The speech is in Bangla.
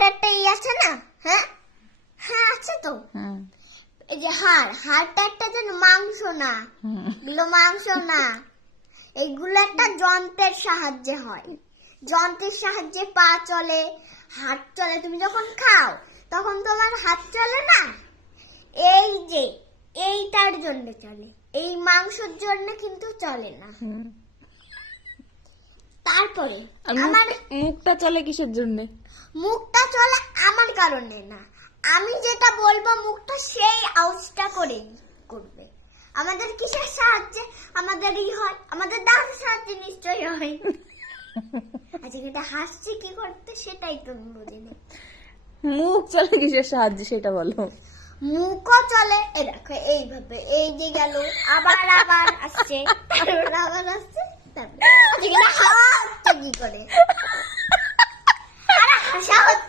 হাড়ের একটা আছে না? হ্যাঁ হ্যাঁ আছে তো। এই যে হাড়টা একটা যেন মাংস না, এগুলো মাংস না, এইগুলো একটা যন্ত্রের সাহায্যে হয়। যন্ত্রের সাহায্যে পা চলে, হাত চলে। তুমি যখন খাও তখন তোমার হাত চলে না, এই যে এইটার জন্য চলে, এই মাংসের জন্য কিন্তু চলে না। তারপরে আমার মুখটা চলে কিসের জন্য? মুখটা চলে আমার কারণে না, আমি যেটা বলবো মুখটা সেই আওয়াজটা করবে। আমাদের কিসের সাহায্যে আমাদেরই হয়? আমাদের দাঁতের সাহায্যে নিশ্চয়ই হয়। আচ্ছা এটা হাসছি কি করতে সেটাই তো বুঝিনি। মুখ চলে কিসের সাহায্যে সেটা বলো। মুখও চলে, এই দেখো এইভাবে, এই যে গেল, আবার আসছে, আবার আসছে, তারপরে হাসছে কি করে? আরে হাসা